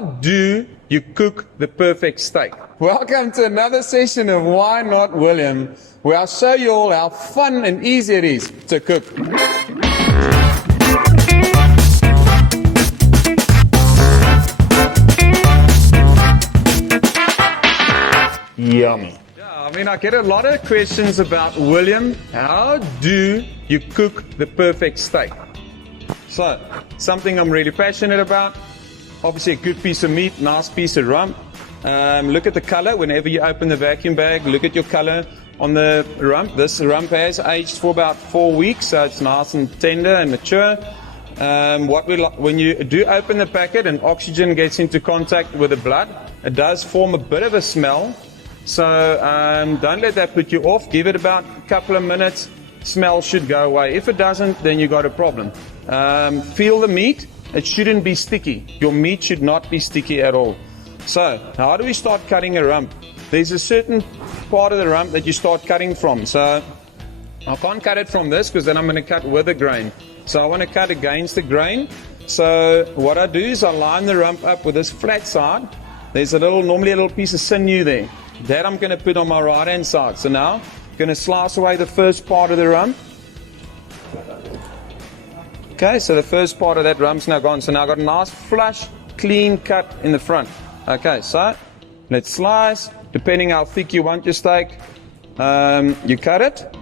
do you cook the perfect steak? Welcome to another session of Why Not William, where I'll show you all how fun and easy it is to cook. Yummy. I get a lot of questions about, William, how do you cook the perfect steak? So, something I'm really passionate about. Obviously a good piece of meat, nice piece of rump. Look at the color. Whenever you open the vacuum bag, look at your color on the rump. This rump has aged for about 4 weeks, so it's nice and tender and mature. When you do open the packet and oxygen gets into contact with the blood, it does form a bit of a smell. So don't let that put you off. Give it about a couple of minutes. Smell should go away. If it doesn't, then you got a problem. Feel the meat. It shouldn't be sticky. Your meat should not be sticky at all. So how do we start cutting a rump? There's a certain part of the rump that you start cutting from. So I can't cut it from this because then I'm going to cut with the grain. So I want to cut against the grain. So what I do is I line the rump up with this flat side. There's normally a little piece of sinew there. That I'm going to put on my right hand side. So now I'm going to slice away the first part of the rump. Okay, so the first part of that rump's now gone. So now I've got a nice flush, clean cut in the front. Okay, so let's slice. Depending how thick you want your steak, you cut it.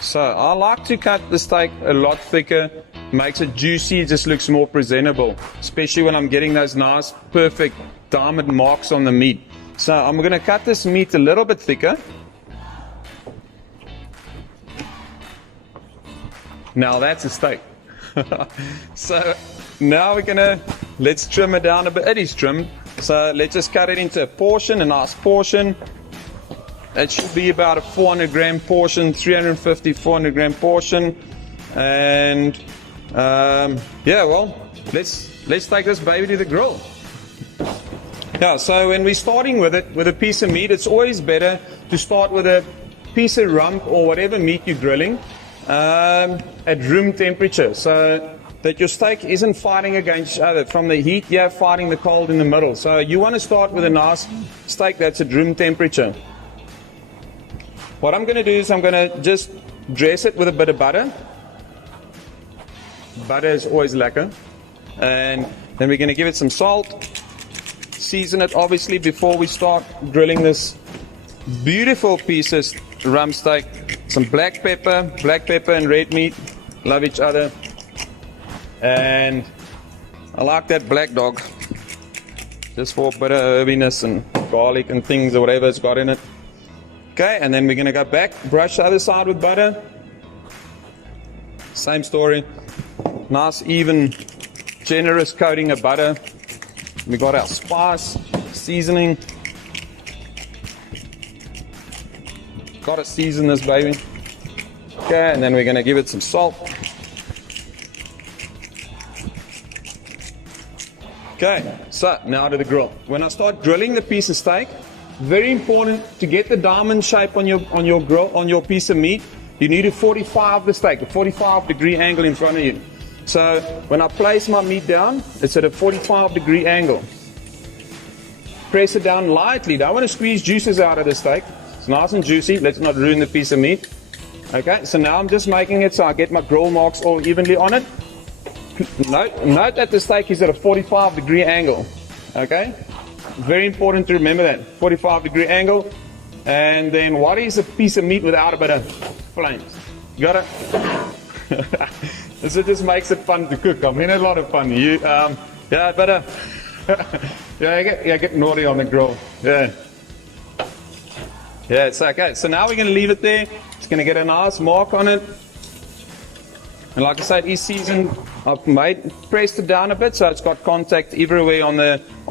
So I like to cut the steak a lot thicker. Makes it juicy, it just looks more presentable. Especially when I'm getting those nice, perfect diamond marks on the meat. So I'm going to cut this meat a little bit thicker. Now that's a steak. So now let's trim it down a bit. It is trimmed. So let's just cut it into a portion, a nice portion. It should be about a 400 gram portion, 350, 400 gram portion. And let's take this baby to the grill. Yeah, so when we're starting with it, with a piece of meat, it's always better to start with a piece of rump or whatever meat you're grilling at room temperature, so that your steak isn't fighting against each other. From the heat, you're fighting the cold in the middle. So you want to start with a nice steak that's at room temperature. What I'm going to do is I'm going to just dress it with a bit of butter. Butter is always lekker. And then we're going to give it some salt. Season it obviously before we start grilling this beautiful piece of rump steak. Some black pepper and red meat love each other, and I like that black dog just for a bit of herbiness and garlic and things or whatever it's got in it. Okay, and then we're going to go back, brush the other side with butter. Same story, nice even generous coating of butter. We got our spice, seasoning. Got to season this baby. Okay, and then we're going to give it some salt. Okay, so now to the grill. When I start grilling the piece of steak, very important to get the diamond shape on your grill, on your piece of meat. You need to 45 the steak, a 45-degree angle in front of you. So when I place my meat down, it's at a 45-degree angle. Press it down lightly. Don't want to squeeze juices out of the steak. It's nice and juicy. Let's not ruin the piece of meat. Okay, so now I'm just making it so I get my grill marks all evenly on it. Note that the steak is at a 45-degree angle. Okay, very important to remember that 45-degree angle. And then what is a piece of meat without a bit of flames? You got it. This just makes it fun to cook. I mean, a lot of fun. Get naughty on the grill. Yeah, it's okay. So now we're going to leave it there. It's going to get a nice mark on it. And like I said, it's seasoned. I've pressed it down a bit so it's got contact everywhere on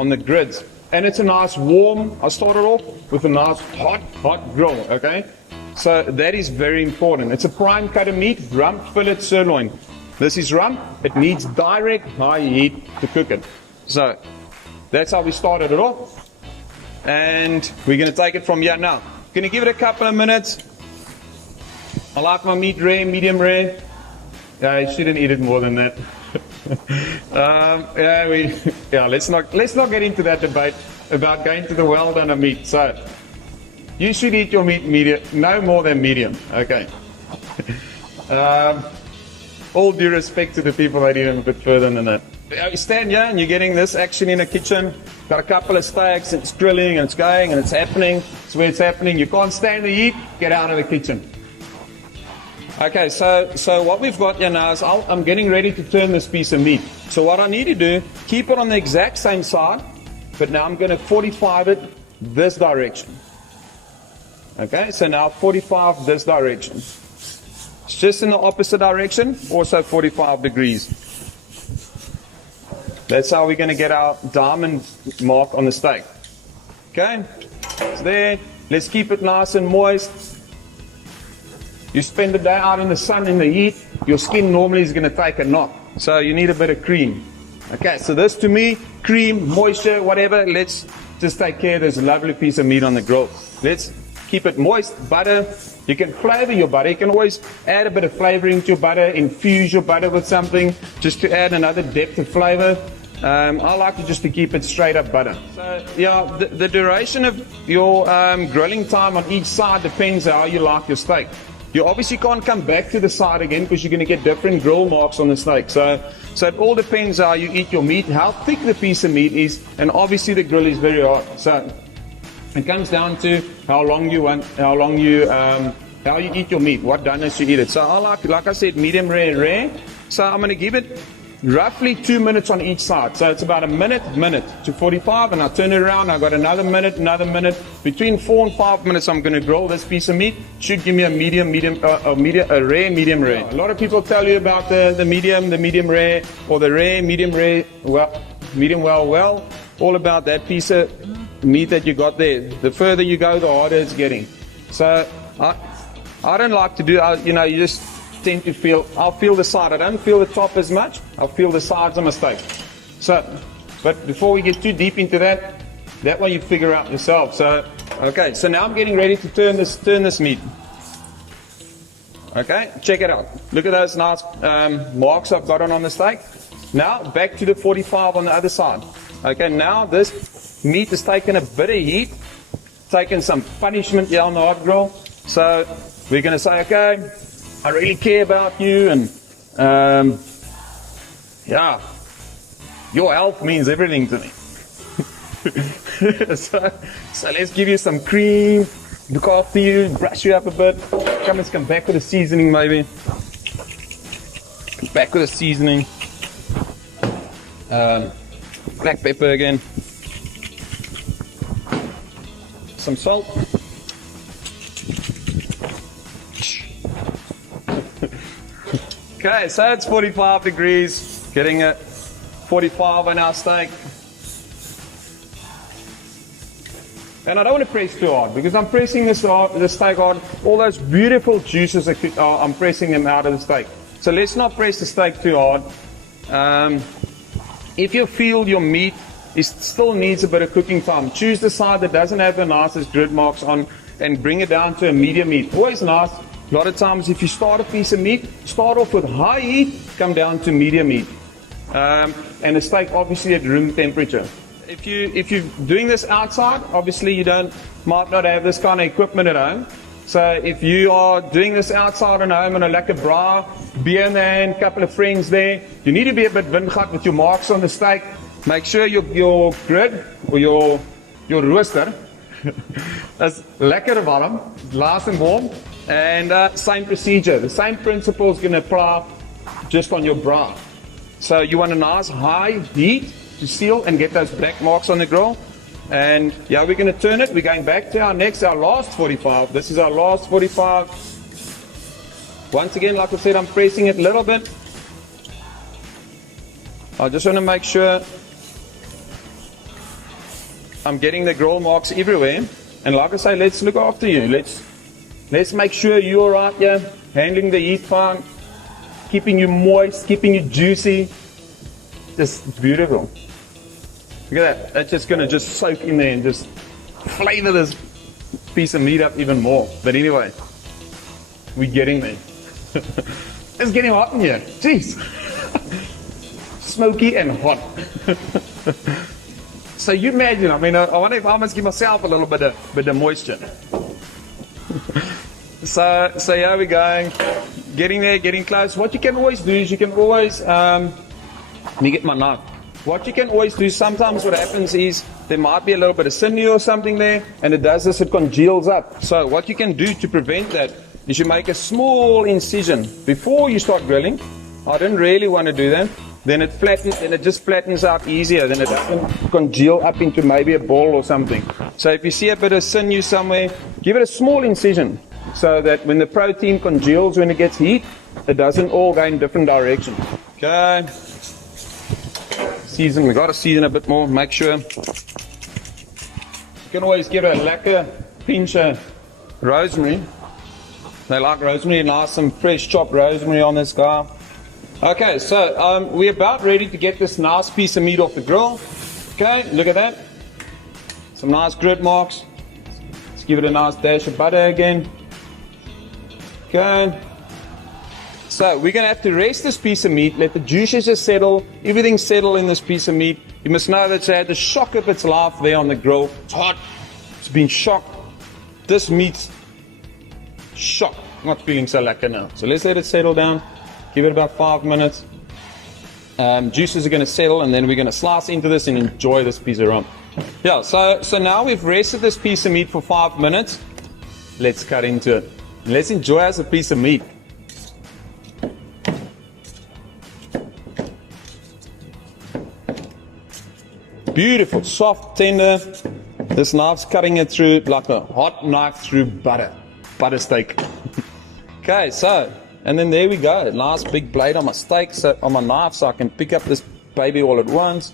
the grids. And it's a nice warm, I started off with a nice hot grill, okay? So that is very important. It's a prime cut of meat, rump, fillet, sirloin. This is rump. It needs direct high heat to cook it. So that's how we started it off. And we're going to take it from here now. Going to give it a couple of minutes. I like my meat rare, medium rare. Yeah, you shouldn't eat it more than that. Let's not get into that debate about going to the well done of meat. So you should eat your meat medium, no more than medium. Okay. All due respect to the people that eat it a bit further than that. You stand here and you're getting this action in the kitchen. Got a couple of steaks, and it's grilling and it's going and it's happening. It's where it's happening. You can't stand to eat. Get out of the kitchen. Okay, so what we've got here now is I'm getting ready to turn this piece of meat. So what I need to do, keep it on the exact same side, but now I'm going to 45 it this direction. Okay, so now 45 this direction. It's just in the opposite direction, also 45 degrees. That's how we're going to get our diamond mark on the steak. Okay, it's there. Let's keep it nice and moist. You spend the day out in the sun in the heat, your skin normally is going to take a knock. So you need a bit of cream. Okay, so this to me, cream, moisture, whatever, let's just take care of this lovely piece of meat on the grill. Let's keep it moist. Butter, you can flavor your butter. You can always add a bit of flavoring to your butter, infuse your butter with something, just to add another depth of flavor. I like to just to keep it straight up butter. So yeah, the duration of your grilling time on each side depends how you like your steak. You obviously can't come back to the side again because you're going to get different grill marks on the steak. So it all depends how you eat your meat, how thick the piece of meat is, and obviously the grill is very hot. So it comes down to how long you eat your meat, what doneness you eat it. So I like I said, medium rare. So I'm going to give it roughly 2 minutes on each side. So it's about a minute to 45, and I turn it around. I got another minute. Between 4 and 5 minutes, I'm going to grill this piece of meat. Should give me a a rare, medium rare. A lot of people tell you about the medium rare, or the rare, medium rare, medium well. All about that piece of meat that you got there. The further you go, the harder it's getting. So I don't like to do. You just tend to feel. I'll feel the side. I don't feel the top as much. I'll feel the sides of my steak. So, but before we get too deep into that way you figure out yourself. So, okay. So now I'm getting ready to turn this meat. Okay, check it out. Look at those nice marks I've got on the steak. Now back to the 45 on the other side. Okay, now this meat has taken a bit of heat, taken some punishment here on the hot grill. So we're going to say, okay, I really care about you, and your health means everything to me. so let's give you some cream, look after you, brush you up a bit. Let's come back with the seasoning, maybe. Back with the seasoning. Black pepper again. Some salt. Okay, so it's 45 degrees, getting it 45 on our steak. And I don't want to press too hard, because I'm pressing the steak hard. All those beautiful juices, I'm pressing them out of the steak. So let's not press the steak too hard. If you feel your meat still needs a bit of cooking time, choose the side that doesn't have the nicest grid marks on and bring it down to a medium heat. Always nice. A lot of times if you start a piece of meat, start off with high heat, come down to medium heat. And the steak obviously at room temperature. If you're doing this outside, obviously might not have this kind of equipment at home. So if you are doing this outside at home on a lekker bra, beer in the hand, couple of friends there, you need to be a bit windgat with your marks on the steak. Make sure your grid or your rooster is lekker warm, nice and warm. And same procedure, the same principle is going to apply just on your bra. So you want a nice high heat to seal and get those black marks on the grill. And yeah, we're going to turn it. We're going back to our last 45. This is our last 45. Once again, like I said, I'm pressing it a little bit. I just want to make sure I'm getting the grill marks everywhere. And like I say, let's look after you. Let's make sure you're right here, handling the heat fine, keeping you moist, keeping you juicy. Just beautiful. Look at that. That's just going to soak in there and just flavor this piece of meat up even more. But anyway, we're getting there. It's getting hot in here. Jeez. smoky and hot. So you imagine, I mean, I wonder if I must give myself a little bit of moisture. So here we go, getting there, getting close. What you can always do is you can always, let me get my knife. What you can always do, sometimes what happens is there might be a little bit of sinew or something there, and it does this, it congeals up. So what you can do to prevent that is you make a small incision before you start grilling. I didn't really want to do that. Then it flattens, and it just flattens out easier. Then it doesn't congeal up into maybe a ball or something. So if you see a bit of sinew somewhere, give it a small incision so that when the protein congeals, when it gets heat, it doesn't all go in different directions. Okay. Season, we got to season a bit more, make sure. You can always give it a lekker pinch of rosemary. They like rosemary, nice some fresh chopped rosemary on this guy. Okay, so we're about ready to get this nice piece of meat off the grill. Okay, look at that. Some nice grit marks. Let's give it a nice dash of butter again. Okay. So we're going to have to rest this piece of meat, let the juices just settle, everything settle in this piece of meat. You must know that it's had the shock of its life there on the grill. It's hot. It's been shocked. This meat's shocked. Not feeling so lekker now. So let's let it settle down. Give it about 5 minutes. Juices are going to settle, and then we're going to slice into this and enjoy this piece of rump. Yeah, so now we've rested this piece of meat for 5 minutes. Let's cut into it. Let's enjoy as a piece of meat. Beautiful, soft, tender. This knife's cutting it through like a hot knife through butter steak. Okay, so, and then there we go. Nice big blade on my steak, so on my knife, so I can pick up this baby all at once.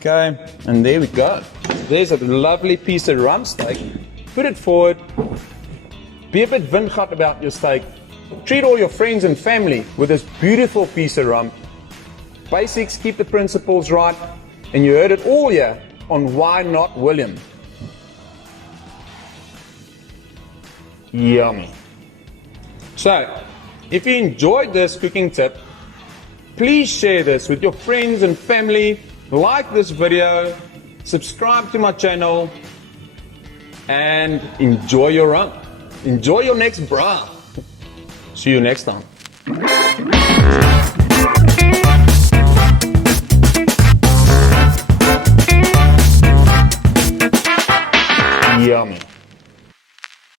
Okay, and there we go. There's a lovely piece of rump steak. Put it forward. Be a bit windgat about your steak. Treat all your friends and family with this beautiful piece of rump. Basics, keep the principles right. And you heard it all here on Why Not William. Yummy. So, if you enjoyed this cooking tip, please share this with your friends and family. Like this video, subscribe to my channel, and enjoy your rump. Enjoy your next bra. See you next time. Yummy.